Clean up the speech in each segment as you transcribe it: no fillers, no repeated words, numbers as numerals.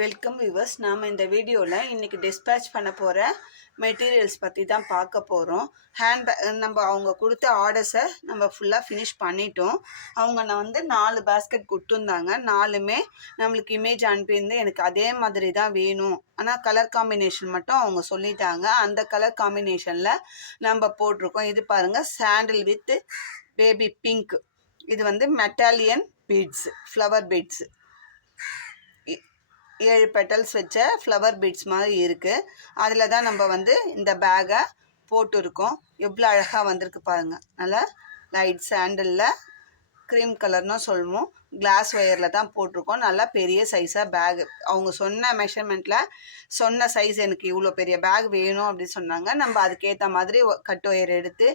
Welcome viewers. நாம் இந்த வீடியோவில் இன்றைக்கி டிஸ்பேட்ச் பண்ண போகிற மெட்டீரியல்ஸ் பற்றி தான் பார்க்க போகிறோம். நம்ம அவங்க கொடுத்த ஆர்டர்ஸை நம்ம ஃபுல்லாக ஃபினிஷ் பண்ணிட்டோம். நான் வந்து 4 பேஸ்கெட் கொடுத்துருந்தாங்க. 4மே நம்மளுக்கு இமேஜ் அனுப்பியிருந்து எனக்கு அதே மாதிரி தான் வேணும், ஆனால் கலர் காம்பினேஷன் மட்டும் அவங்க சொல்லிட்டாங்க. அந்த கலர் காம்பினேஷனில் நம்ம போட்டிருக்கோம். இது பாருங்கள், சாண்டில் வித் பேபி பிங்க். இது வந்து மெட்டாலியன் பீட்ஸ், ஃப்ளவர் பீட்ஸ், 7 பெட்டல்ஸ் வச்ச ஃப்ளவர் பீட்ஸ் மாதிரி இருக்குது. அதில் தான் நம்ம வந்து இந்த பேக்கை போட்டுருக்கோம். எவ்வளோ அழகாக வந்திருக்கு பாருங்கள். நல்லா லைட் சாண்டலில் க்ரீம் கலர்னு சொல்லுவோம். கிளாஸ் ஒயரில் தான் போட்டிருக்கோம். நல்லா பெரிய சைஸாக பேகு. அவங்க சொன்ன மெஷர்மெண்ட்டில் சொன்ன சைஸ் எனக்கு இவ்வளோ பெரிய பேக் வேணும் அப்படின்னு சொன்னாங்க. நம்ம அதுக்கேற்ற மாதிரி கட் ஒயர் எடுத்து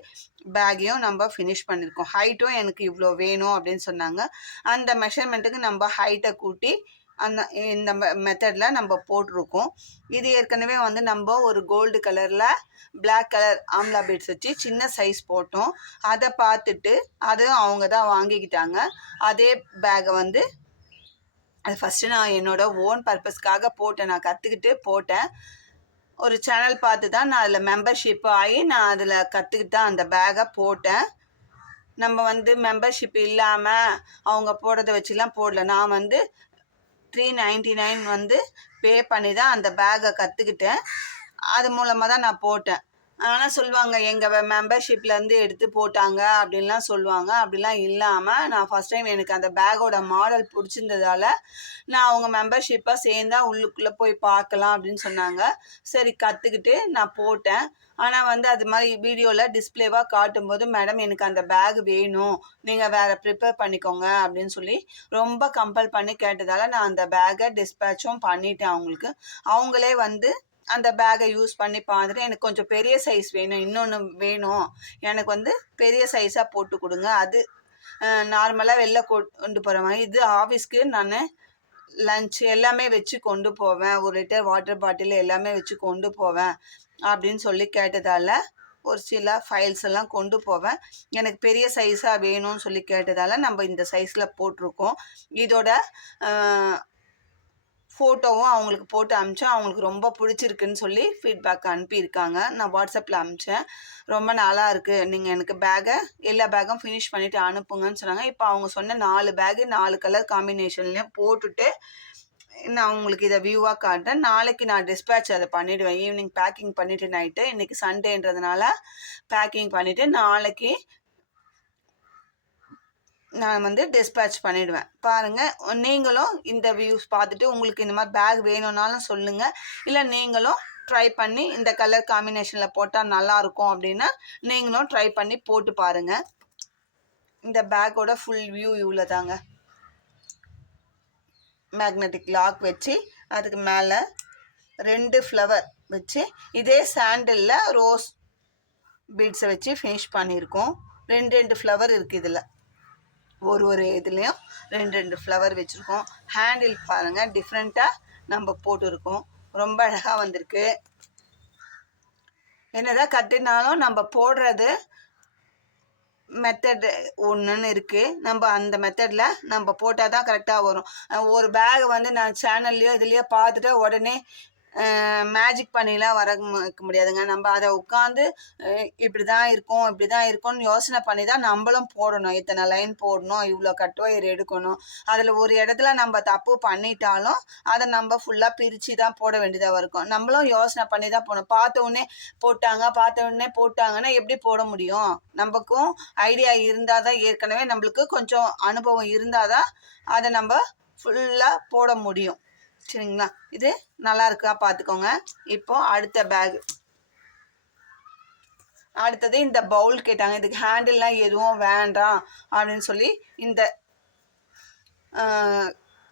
பேக்கையும் நம்ம ஃபினிஷ் பண்ணியிருக்கோம். ஹைட்டும் எனக்கு இவ்வளோ வேணும் அப்படின்னு சொன்னாங்க. அந்த மெஷர்மெண்ட்டுக்கு நம்ம ஹைட்டை கூட்டி இந்த மெத்தடில் நம்ம போட்டிருக்கோம். இது ஏற்கனவே வந்து நம்ம ஒரு கோல்டு கலரில் பிளாக் கலர் ஆம்லா பீட்ஸ் வச்சு சின்ன சைஸ் போட்டோம். அதை பார்த்துட்டு அதுவும் அவங்க தான் வாங்கிக்கிட்டாங்க. அதே பேக்கை வந்து அது ஃபஸ்ட்டு நான் என்னோடய ஓன் பர்பஸ்க்காக போட்டேன். நான் கற்றுக்கிட்டு போட்டேன். ஒரு சேனல் பார்த்து தான் நான் அதில் மெம்பர்ஷிப் ஆகி நான் அதில் கற்றுக்கிட்டு தான் அந்த பேக்கை போட்டேன். நம்ம வந்து மெம்பர்ஷிப் இல்லாமல் அவங்க போடுறத வச்சுலாம் போடல. நான் வந்து $399 வந்து பே பண்ணி தான் அந்த பேக்கை கற்றுக்கிட்டேன். அது மூலமாக தான் நான் போட்டேன். ஆனால் சொல்லுவாங்க, எங்கள் மெம்பர்ஷிப்லேருந்து எடுத்து போட்டாங்க அப்படின்லாம் சொல்லுவாங்க. அப்படிலாம் இல்லாமல் நான் ஃபஸ்ட் டைம் எனக்கு அந்த பேக்கோட மாடல் பிடிச்சிருந்ததால் நான் அவங்க மெம்பர்ஷிப்பாக சேர்ந்தா உள்ளுக்குள்ளே போய் பார்க்கலாம் அப்படின்னு சொன்னாங்க. சரி, கற்றுக்கிட்டு நான் போட்டேன். ஆனால் வந்து அது மாதிரி வீடியோவில் டிஸ்பிளேவாக காட்டும்போது, மேடம் எனக்கு அந்த பேக் வேணும், நீங்கள் வேறு ப்ரிப்பேர் பண்ணிக்கோங்க அப்படின்னு சொல்லி ரொம்ப கம்பல் பண்ணி கேட்டதால் நான் அந்த பேக்கை டிஸ்பேச்சும் பண்ணிட்டேன் அவங்களுக்கு. அவங்களே வந்து அந்த பேக்கை யூஸ் பண்ணி பார்த்துட்டு எனக்கு கொஞ்சம் பெரிய சைஸ் வேணும், இன்னொன்று வேணும், எனக்கு வந்து பெரிய சைஸாக போட்டு கொடுங்க. அது நார்மலாக வெளில கொண்டு போகிற மாதிரி. இது ஆஃபீஸ்க்கு நான் லன்ச் எல்லாமே வச்சு கொண்டு போவேன். 1 லிட்டர் வாட்டர் பாட்டில் எல்லாமே வச்சு கொண்டு போவேன் அப்படின்னு சொல்லி கேட்டதால் ஒரு சில ஃபைல்ஸ் எல்லாம் கொண்டு போவேன். எனக்கு பெரிய சைஸாக வேணும்னு சொல்லி கேட்டதால் நம்ம இந்த சைஸில் போட்டிருக்கோம். இதோட ஃபோட்டோவும் அவங்களுக்கு போட்டு அனுப்பிச்சேன். அவங்களுக்கு ரொம்ப பிடிச்சிருக்குன்னு சொல்லி ஃபீட்பேக் அனுப்பியிருக்காங்க. நான் வாட்ஸ்அப்பில் அனுப்பிச்சேன். ரொம்ப நல்லா இருக்குது, நீங்கள் எனக்கு எல்லா பேக்கும் ஃபினிஷ் பண்ணிவிட்டு அனுப்புங்கன்னு சொன்னாங்க. இப்போ அவங்க சொன்ன 4 பேக்கு 4 கலர் காம்பினேஷன்லேயும் போட்டுட்டு நான் உங்களுக்கு இதை வியூவாக காட்டுறேன். நாளைக்கு நான் டிஸ்பேட்ச் அதை பண்ணிவிடுவேன். ஈவினிங் பேக்கிங் பண்ணிவிட்டு நைட்டு, இன்றைக்கி சண்டேன்றதுனால பேக்கிங் பண்ணிவிட்டு நாளைக்கு நான் வந்து டிஸ்பேட்ச் பண்ணிவிடுவேன். பாருங்கள், நீங்களும் இந்த வியூஸ் பார்த்துட்டு உங்களுக்கு இந்த மாதிரி பேக் வேணும்னாலும் சொல்லுங்கள். இல்லை நீங்களும் ட்ரை பண்ணி இந்த கலர் காம்பினேஷனில் போட்டால் நல்லாயிருக்கும் அப்படின்னா நீங்களும் ட்ரை பண்ணி போட்டு பாருங்கள். இந்த பேக்கோட ஃபுல் வியூ இவ்வளோ தாங்க. மேக்னெட்டிக் லாக் வச்சு அதுக்கு மேலே 2 ஃப்ளவர் வச்சு இதே சாண்டிலில் ரோஸ் பீட்ஸை வச்சு ஃபினிஷ் பண்ணியிருக்கோம். 2 ஃப்ளவர் இருக்குது இதில். ஒரு இதுலேயும் 2 ஃப்ளவர் வச்சுருக்கோம். ஹேண்டில் பாருங்கள், டிஃப்ரெண்ட்டாக நம்ம போட்டுருக்கோம். ரொம்ப அழகாக வந்திருக்கு. என்னதான் கட்டினாலும் நம்ம போடுறது மெத்தடு ஒன்றுன்னு இருக்குது. நம்ம அந்த மெத்தடில் நம்ம போட்டால் தான் கரெக்டாக வரும். ஒரு பேக் வந்து நான் சேனல்லையோ இதுலேயோ பார்த்துட்டு உடனே மேஜிக் பண்ணிலாம் வைக்க முடியாதுங்க. நம்ம அதை உட்காந்து இப்படி தான் இருக்கும், இப்படி தான் இருக்கும்னு யோசனை பண்ணி தான் நம்மளும் போடணும். இத்தனை லைன் போடணும், இவ்வளோ கட் ஒயர் எடுக்கணும். அதில் ஒரு இடத்துல நம்ம தப்பு பண்ணிட்டாலும் அதை நம்ம ஃபுல்லாக பிரித்து தான் போட வேண்டியதாக இருக்கும். நம்மளும் யோசனை பண்ணி தான் போடணும். பார்த்த உடனே போட்டாங்கன்னா எப்படி போட முடியும்? நமக்கும் ஐடியா இருந்தால் தான், ஏற்கனவே நம்மளுக்கு கொஞ்சம் அனுபவம் இருந்தால் தான் அதை நம்ம ஃபுல்லாக போட முடியும். சரிங்களா? இது நல்லா இருக்கா பார்த்துக்கோங்க. இப்போ அடுத்த பேக். அடுத்தது இந்த பவுல் கேட்டாங்க. இதுக்கு ஹேண்டில்லாம் எதுவும் வேண்டாம் அப்படின்னு சொல்லி இந்த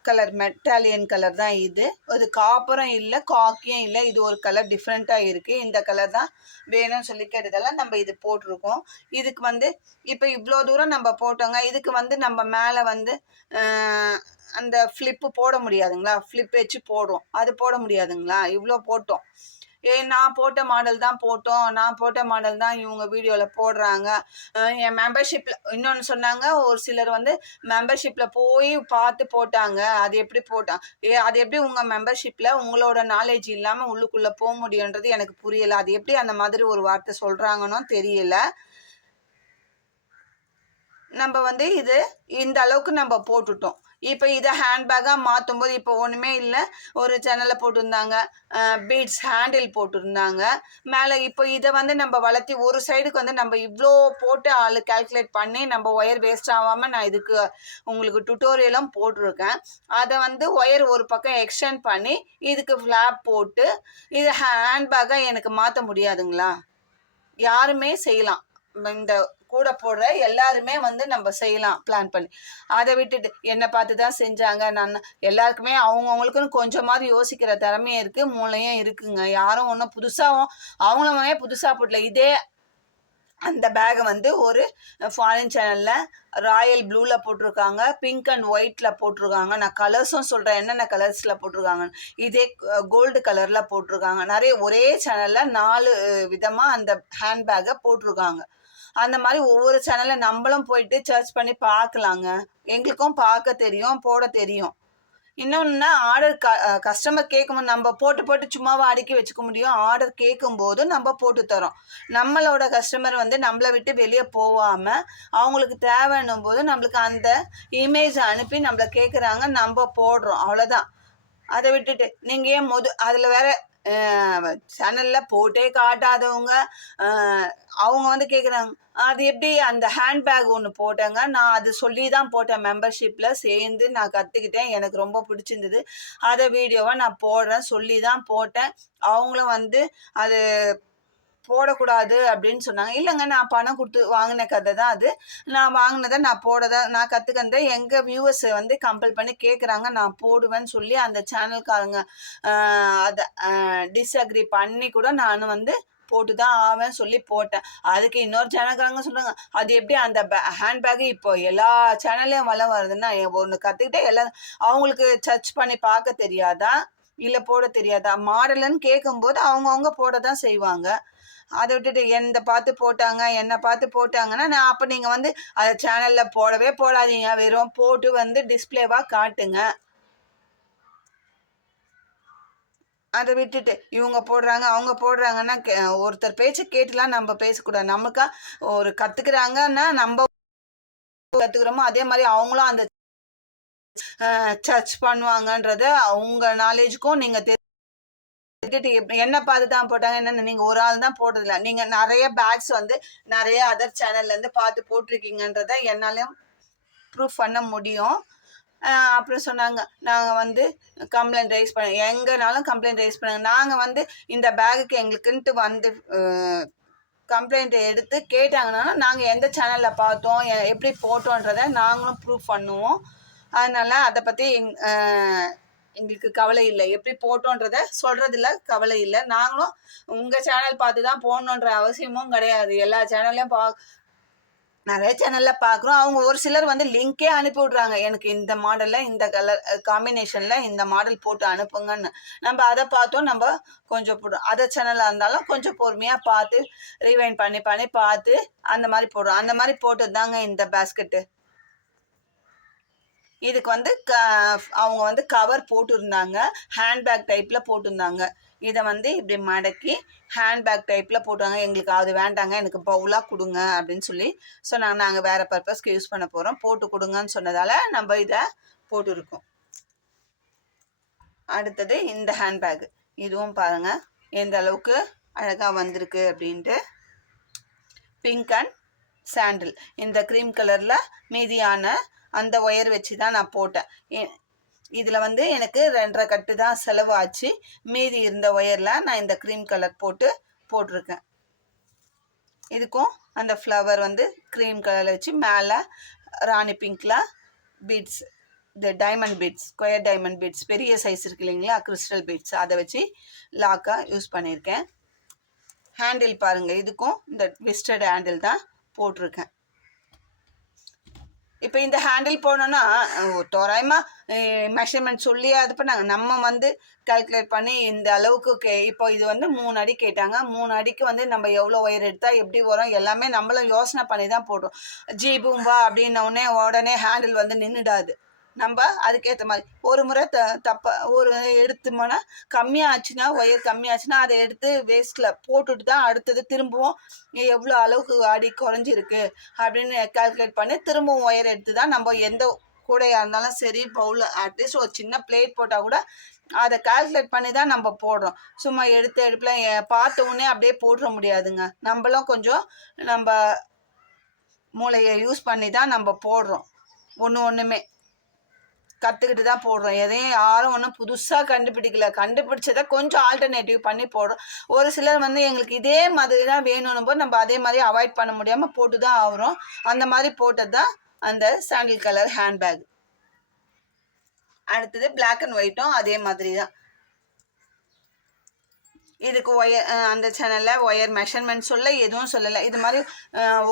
கலர் மெட்டாலியன் கலர் தான் இது. ஒரு காப்பரும் இல்லை, காக்கியும் இல்லை. இது ஒரு கலர் டிஃப்ரெண்ட்டாக இருக்குது. இந்த கலர் தான் வேணும்னு சொல்லி கேட்டதெல்லாம் நம்ம இது போட்டிருக்கோம். இதுக்கு வந்து இப்போ இவ்வளோ தூரம் நம்ம போட்டோங்க. இதுக்கு வந்து நம்ம மேலே வந்து அந்த ஃப்ளிப்பு போட முடியாதுங்களா? ஃப்ளிப் வச்சு போடுறோம், அது போட முடியாதுங்களா? இவ்வளோ போட்டோம். நான் போட்ட மாடல் தான் போட்டோம், நான் போட்ட மாடல் தான் இவங்க வீடியோவில் போடுறாங்க. என் மெம்பர்ஷிப்பில் இன்னொன்று சொன்னாங்க, ஒரு சிலர் வந்து மெம்பர்ஷிப்பில் போய் பார்த்து போட்டாங்க. அது எப்படி அது எப்படி உங்கள் மெம்பர்ஷிப்பில் உங்களோட நாலேஜ் இல்லாமல் உள்ளுக்குள்ளே போக முடியுன்றது எனக்கு புரியலை. அது எப்படி அந்த மாதிரி ஒரு வார்த்தை சொல்கிறாங்கன்னு தெரியல. நம்ம வந்து இது இந்த அளவுக்கு நம்ம போட்டுட்டோம். இப்போ இதை ஹேண்ட்பேக்காக மாற்றும்போது இப்போ ஒன்றுமே இல்லை, ஒரு சேனலில் போட்டிருந்தாங்க, பீட்ஸ் ஹேண்டில் போட்டிருந்தாங்க மேலே. இப்போ இதை வந்து நம்ம வளர்த்தி ஒரு சைடுக்கு வந்து நம்ம இவ்வளோ போட்டு ஆள் கால்குலேட் பண்ணி நம்ம ஒயர் வேஸ்ட் ஆகாமல் நான் இதுக்கு உங்களுக்கு டுட்டோரியலும் போட்டிருக்கேன். அதை வந்து ஒயர் ஒரு பக்கம் எக்ஸ்டெண்ட் பண்ணி இதுக்கு ஃப்ளாப் போட்டு இது ஹேண்ட்பேக்காக எனக்கு மாற்ற முடியாதுங்களா? யாருமே செய்யலாம். இந்த கூட போடுற எல்லாருமே வந்து நம்ம செய்யலாம் பிளான் பண்ணி. அதை விட்டுட்டு என்னை பார்த்து தான் செஞ்சாங்க நான் எல்லாருக்குமே அவங்கவுங்களுக்குன்னு கொஞ்சமாவது யோசிக்கிற திறமையும் இருக்குது, மூளையும் இருக்குங்க. யாரும் ஒன்றும் புதுசாகவும் அவங்களுமே புதுசாக போடல. இதே அந்த பேகை வந்து ஒரு ஃபாரின் சேனலில் ராயல் ப்ளூவில் போட்டிருக்காங்க, பிங்க் அண்ட் ஒயிட்டில் போட்டிருக்காங்க. நான் கலர்ஸும் சொல்கிறேன் என்னென்ன கலர்ஸில் போட்டிருக்காங்க. இதே கோல்டு கலரில் போட்டிருக்காங்க. நிறைய ஒரே சேனலில் 4 விதமாக அந்த ஹேண்ட்பேக்கை போட்டிருக்காங்க. அந்த மாதிரி ஒவ்வொரு சேனலில் நம்மளும் போயிட்டு சர்ச் பண்ணி பார்க்கலாங்க. எங்களுக்கும் பார்க்க தெரியும், போட தெரியும். இன்னொன்னா ஆர்டர் கஸ்டமர் கேட்கும்போது நம்ம போட்டு சும்மாவா அடுக்கி வச்சுக்க முடியும். ஆர்டர் கேட்கும்போது நம்ம போட்டு தரோம். நம்மளோட கஸ்டமர் வந்து நம்மளை விட்டு வெளியே போகாமல் அவங்களுக்கு தேவைன்னும் போது நம்மளுக்கு அந்த இமேஜை அனுப்பி நம்மளை கேட்குறாங்க, நம்ம போடுறோம், அவ்வளோதான். அதை விட்டுட்டு நீங்கள் ஏன் அதில் வேற சேனலில் போட்டே காட்டாதவங்க அவங்க வந்து கேட்குறாங்க, அது எப்படி அந்த ஹேண்ட்பேக் ஒன்று போட்டேங்க, நான் அது சொல்லி தான் போட்டேன், மெம்பர்ஷிப்பில் சேர்ந்து நான் கற்றுக்கிட்டேன், எனக்கு ரொம்ப பிடிச்சிருந்தது, அதை வீடியோவை நான் போடுறேன் சொல்லி தான் போட்டேன். அவங்களும் வந்து அது போடக்கூடாது அப்படின்னு சொன்னாங்க. இல்லைங்க, நான் பணம் கொடுத்து வாங்கின கதை தான் அது, நான் வாங்கினதை நான் கற்றுக்கிட்டு எங்கள் வியூவர்ஸ் வந்து கம்பல் பண்ணி கேட்குறாங்க, நான் போடுவேன்னு சொல்லி அந்த சேனல்காரங்க அதை டிஸ்அக்ரி பண்ணி கூட நான் வந்து போட்டு தான் ஆவேன் சொல்லி போட்டேன். அதுக்கு இன்னொரு சேனல்காரங்க சொல்கிறாங்க, அது எப்படி அந்த ஹேண்ட்பேக்கு இப்போ எல்லா சேனல்லையும் வளம் வருதுன்னா ஒன்று கற்றுக்கிட்டே எல்லாம் அவங்களுக்கு சர்ச் பண்ணி பார்க்க தெரியாதா இல்லை போட தெரியாதா? மாடலுன்னு கேட்கும்போது அவங்கவுங்க போட தான் செய்வாங்க. அதை விட்டுட்டு என்னை பார்த்து போட்டாங்கன்னா நான் அப்போ நீங்கள் வந்து அதை சேனலில் போடவே போடாதீங்க, வெறும் போட்டு வந்து டிஸ்பிளேவாக காட்டுங்க. அதை விட்டுட்டு இவங்க போடுறாங்க அவங்க போடுறாங்கன்னா ஒருத்தர் பேச்சு கேட்டுலாம் நம்ம பேசக்கூடாது. நமக்கா ஒரு கற்றுக்குறாங்கன்னா நம்ம கற்றுக்குறோமோ அதே மாதிரி அவங்களும் அந்த சர்ச் பண்ணுவாங்கன்றத அவங்க நாலேஜுக்கும் நீங்கள் என்ன பார்த்து தான் போட்டாங்க என்னென்ன நீங்கள் ஒரு ஆள் தான் போடுறதில்ல, நீங்கள் நிறைய பேக்ஸ் வந்து நிறைய அதர் சேனல்லேருந்து பார்த்து போட்டிருக்கீங்கன்றத என்னாலையும் ப்ரூஃப் பண்ண முடியும். அப்புறம் சொன்னாங்க, நாங்கள் வந்து கம்ப்ளைண்ட் ரைஸ் எங்கேனாலும் கம்ப்ளைண்ட் ரைஸ் பண்ணுங்க. நாங்கள் வந்து இந்த பேகுக்கு எங்களுக்குன்ட்டு வந்து கம்ப்ளைண்ட் எடுத்து கேட்டாங்கன்னா நாங்கள் எந்த சேனலில் பார்த்தோம் எப்படி போட்டோன்றதை நாங்களும் ப்ரூஃப் பண்ணுவோம். அதனால் அதை பற்றி எங்களுக்கு கவலை இல்லை, எப்படி போட்டோன்றதை சொல்கிறதில்ல, கவலை இல்லை. நாங்களும் உங்கள் சேனல் பார்த்து தான் போடணுன்ற அவசியமும் கிடையாது. எல்லா சேனல்லையும் நிறைய சேனலில் பார்க்குறோம். அவங்க ஒரு சிலர் வந்து லிங்க்கே அனுப்பி விட்றாங்க, எனக்கு இந்த மாடலில் இந்த கலர் காம்பினேஷனில் இந்த மாடல் போட்டு அனுப்புங்கன்னு. நம்ம அதை பார்த்தோம், நம்ம கொஞ்சம் போடுறோம். அதர் சேனலாக இருந்தாலும் கொஞ்சம் பொறுமையாக பார்த்து ரீவைண்ட் பண்ணி பார்த்து அந்த மாதிரி போடுறோம். அந்த மாதிரி போட்டது தாங்க இந்த பேஸ்கெட்டு. இதுக்கு வந்து அவங்க வந்து கவர் போட்டிருந்தாங்க, ஹேண்ட்பேக் டைப்பில் போட்டிருந்தாங்க. இதை வந்து இப்படி மடக்கி ஹேண்ட்பேக் டைப்பில் போட்டாங்க. எங்களுக்கு அது வேண்டாங்க, எனக்கு பவுலாக கொடுங்க அப்படின்னு சொல்லி சொன்னாங்க. நாங்கள் வேறு பர்பஸ்க்கு யூஸ் பண்ண போகிறோம், போட்டு கொடுங்கன்னு சொன்னதால் நம்ம இதை போட்டுருக்கோம். அடுத்தது இந்த ஹேண்ட்பேக், இதுவும் பாருங்கள் எந்த அளவுக்கு அழகாக வந்திருக்கு அப்படின்ட்டு. பிங்க் அண்ட் சாண்டில், இந்த க்ரீம் கலரில் மீதியான அந்த ஒயர் வச்சு தான் நான் போட்டேன். இதில் வந்து எனக்கு 2.5 கட்டு தான் செலவு ஆச்சு. மீதி இருந்த ஒயரில் நான் இந்த க்ரீம் கலர் போட்டிருக்கேன். இதுக்கும் அந்த ஃப்ளவர் வந்து க்ரீம் கலரில் வச்சு மேலே ராணி பிங்க்கில் பீட்ஸ், இந்த diamond beads, square diamond beads பெரிய சைஸ் இருக்கு இல்லைங்களா, கிறிஸ்டல் பீட்ஸ், அதை வச்சு லாக்காக யூஸ் பண்ணியிருக்கேன். ஹேண்டில் பாருங்கள், இதுக்கும் இந்த ட்விஸ்டட் ஹேண்டில் தான் போட்டிருக்கேன். இப்போ இந்த ஹேண்டில் போனோன்னா தோராயமாக மெஷர்மெண்ட் சொல்லி அது பண்ணாங்க. நம்ம வந்து கால்குலேட் பண்ணி இந்த அளவுக்கு இப்போ இது வந்து 3 அடி கேட்டாங்க. 3 அடிக்கு வந்து நம்ம எவ்வளோ ஒயர் எடுத்தால் எப்படி வரும் எல்லாமே நம்மளும் யோசனை பண்ணி தான் போடுறோம். ஜி பூம்பா அப்படின்ன உடனே ஹேண்டில் வந்து நின்றுடாது. நம்ம அதுக்கேற்ற மாதிரி ஒரு முறை ஒரு எடுத்தோம்னா கம்மியாச்சுன்னா ஒயர் கம்மியாச்சுன்னா அதை எடுத்து வேஸ்ட்டில் போட்டுட்டு தான் அடுத்தது திரும்பவும் எவ்வளோ அளவுக்கு அடி குறைஞ்சிருக்கு அப்படின்னு கால்குலேட் பண்ணி திரும்பவும் ஒயர் எடுத்து தான் நம்ம எந்த கூடையாக இருந்தாலும் சரி பவுல் அட்லீஸ்ட் ஒரு சின்ன பிளேட் போட்டால் கூட அதை கால்குலேட் பண்ணி தான் நம்ம போடுறோம். சும்மா எடுப்பில் பார்த்த உடனே அப்படியே போட முடியாதுங்க. நம்மளும் கொஞ்சம் நம்ம மூளையை யூஸ் பண்ணி தான் நம்ம போடுறோம். ஒன்றுமே கற்றுக்கிட்டு தான் போடுறோம். எதையும் யாரும் ஒன்றும் புதுசாக கண்டுபிடிச்சதை கொஞ்சம் ஆல்டர்னேட்டிவ் பண்ணி போடுறோம். ஒரு சிலர் வந்து எங்களுக்கு இதே மாதிரி தான் வேணும்னும் போது நம்ம அதே மாதிரி அவாய்ட் பண்ண முடியாமல் போட்டு தான் ஆகிறோம். அந்த மாதிரி போட்டது தான் அந்த சாண்டில் கலர் ஹேண்ட்பேக். அடுத்தது பிளாக் அண்ட் ஒயிட்டும் அதே மாதிரி தான். இதுக்கு ஒயர் அந்த சேனலில் ஒயர் மெஷர்மெண்ட் எதுவும் சொல்லலை. இது மாதிரி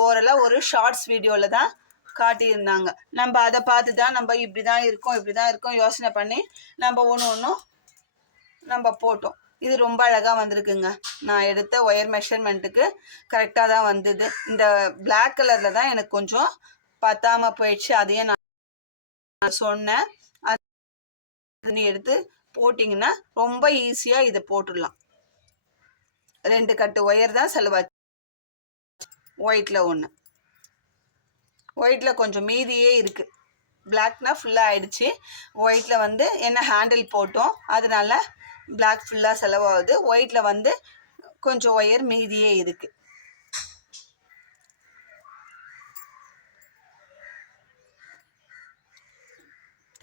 ஓரளவு ஒரு ஷார்ட்ஸ் வீடியோவில் தான் காட்டியிருந்தாங்க. நம்ம அதை பார்த்து தான் நம்ம இப்படி தான் இருக்கோம் யோசனை பண்ணி நம்ம ஒன்றும் நம்ம போட்டோம். இது ரொம்ப அழகாக வந்திருக்குங்க. நான் எடுத்த ஒயர் மெஷர்மெண்ட்டுக்கு கரெக்டாக தான் வந்தது. இந்த பிளாக் கலரில் தான் எனக்கு கொஞ்சம் பத்தாமல் போயிடுச்சு. அதையும் நான் சொன்னேன். அது எடுத்து போட்டிங்கன்னா ரொம்ப ஈஸியாக இதை போட்டுடலாம். 2 கட்டு ஒயர் தான் செலவாச்சு. ஒயிட்டில் 1, ஒயிட்டில் கொஞ்சம் மீதியே இருக்குது. பிளாக்னா ஃபுல்லாக ஆயிடுச்சு. ஒயிட்டில் வந்து என்ன ஹேண்டில் போட்டோம் அதனால பிளாக் ஃபுல்லாக செலவாகுது. ஒயிட்டில் வந்து கொஞ்சம் ஒயர் மீதியே இருக்குது.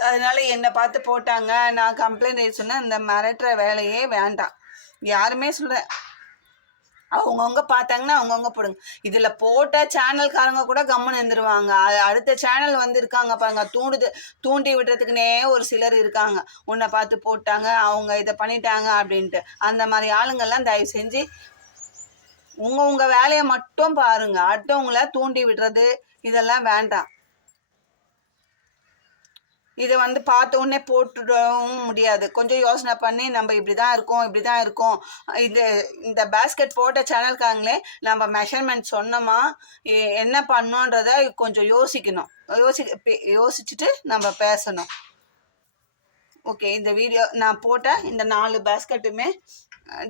அதனால என்னை பார்த்து போட்டாங்க. நான் கம்ப்ளைண்ட் சொன்னேன், இந்த மிரட்டுற வேலையே வேண்டாம். யாருமே சொல்கிறேன் அவங்கவுங்க பார்த்தாங்கன்னா அவங்கவுங்க போடுங்க. இதில் போட்ட சேனல்காரங்க கூட கம்முன்னு இருந்துருவாங்க. அடுத்த சேனல் வந்து இருக்காங்க பாருங்க, தூண்டி விடுறதுக்குன்னே ஒரு சிலர் இருக்காங்க. உன்னை பார்த்து போட்டாங்க, அவங்க இதை பண்ணிட்டாங்க அப்படின்ட்டு. அந்த மாதிரி ஆளுங்கள்லாம் தயவு செஞ்சு உங்கள் வேலையை மட்டும் பாருங்க. அடுத்தவங்கள தூண்டி விடுறது இதெல்லாம் வேண்டாம். இதை வந்து பார்த்த உடனே போட்டுடவும் முடியாது. கொஞ்சம் யோசனை பண்ணி நம்ம இப்படி தான் இருக்கோம். இந்த பேஸ்கெட் போட்ட சேனல்காரங்களே நம்ம மெஷர்மெண்ட் சொன்னோமா என்ன பண்ணோன்றத கொஞ்சம் யோசிக்கணும். யோசிச்சுட்டு நம்ம பேசணும். ஓகே, இந்த வீடியோ நான் போட்ட இந்த 4 பேஸ்கெட்டுமே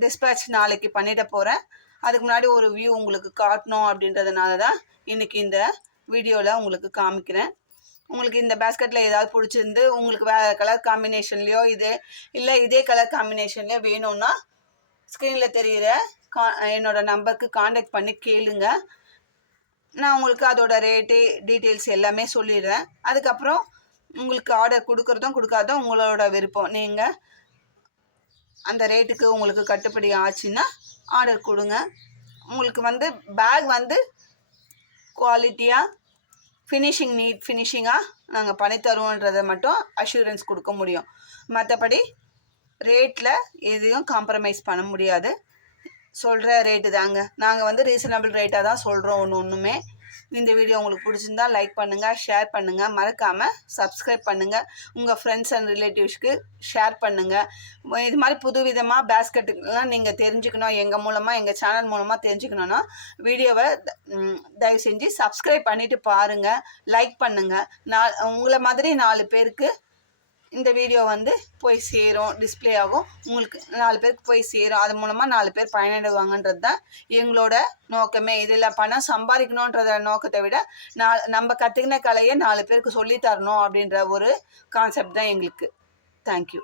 டிஸ்பேட்ச் நாளைக்கு பண்ணிட போகிறேன். அதுக்கு முன்னாடி ஒரு வியூ உங்களுக்கு காட்டணும் அப்படின்றதுனால தான் இன்றைக்கி இந்த வீடியோவில் உங்களுக்கு காமிக்கிறேன். உங்களுக்கு இந்த பேஸ்கெட்டில் ஏதாவது பிடிச்சிருந்து உங்களுக்கு வேறு கலர் காம்பினேஷன்லையோ இதே கலர் காம்பினேஷன்லையோ வேணும்னா ஸ்க்ரீனில் தெரிகிற என்னோடய நம்பருக்கு காண்டாக்ட் பண்ணி கேளுங்க. நான் உங்களுக்கு அதோட ரேட்டு டீட்டெயில்ஸ் எல்லாமே சொல்லிடுறேன். அதுக்கப்புறம் உங்களுக்கு ஆர்டர் கொடுக்குறதும் கொடுக்காதும் உங்களோட விருப்பம். நீங்கள் அந்த ரேட்டுக்கு உங்களுக்கு கட்டுப்படி ஆச்சுன்னா ஆர்டர் கொடுங்க. உங்களுக்கு வந்து பேக் வந்து குவாலிட்டியாக நீட் ஃபினிஷிங்காக நாங்கள் பண்ணித்தருவோன்றதை மட்டும் அஷூரன்ஸ் கொடுக்க முடியும். மற்றபடி ரேட்டில் எதையும் காம்ப்ரமைஸ் பண்ண முடியாது. சொல்கிற ரேட்டு தாங்க. நாங்கள் வந்து ரீசனபிள் ரேட்டாக தான் சொல்கிறோம். ஒன்றுமே இந்த வீடியோ உங்களுக்கு பிடிச்சிருந்தா லைக் பண்ணுங்கள், ஷேர் பண்ணுங்கள், மறக்காமல் சப்ஸ்கிரைப் பண்ணுங்கள். உங்கள் ஃப்ரெண்ட்ஸ் அண்ட் ரிலேட்டிவ்ஸ்க்கு ஷேர் பண்ணுங்கள். இது மாதிரி புதுவிதமாக பேஸ்கெட்டுக்கெலாம் நீங்கள் தெரிஞ்சுக்கணும், எங்கள் சேனல் மூலமாக தெரிஞ்சுக்கணுன்னா வீடியோவை தயவு செஞ்சு சப்ஸ்கிரைப் பண்ணிவிட்டு பாருங்கள், லைக் பண்ணுங்கள். உங்களை மாதிரி 4 பேருக்கு இந்த வீடியோ வந்து போய் சேரும், டிஸ்பிளே ஆகும். உங்களுக்கு 4 பேருக்கு போய் சேரும். அது மூலமாக 4 பேர் பயனடைவாங்கன்றது தான் எங்களோட நோக்கமே. இதில் பணம் சம்பாதிக்கணுன்றத நோக்கத்தை விட நம்ம கற்றுக்கின கலையை 4 பேருக்கு சொல்லித்தரணும் அப்படின்ற ஒரு கான்செப்ட் தான் எங்களுக்கு. தேங்க்யூ.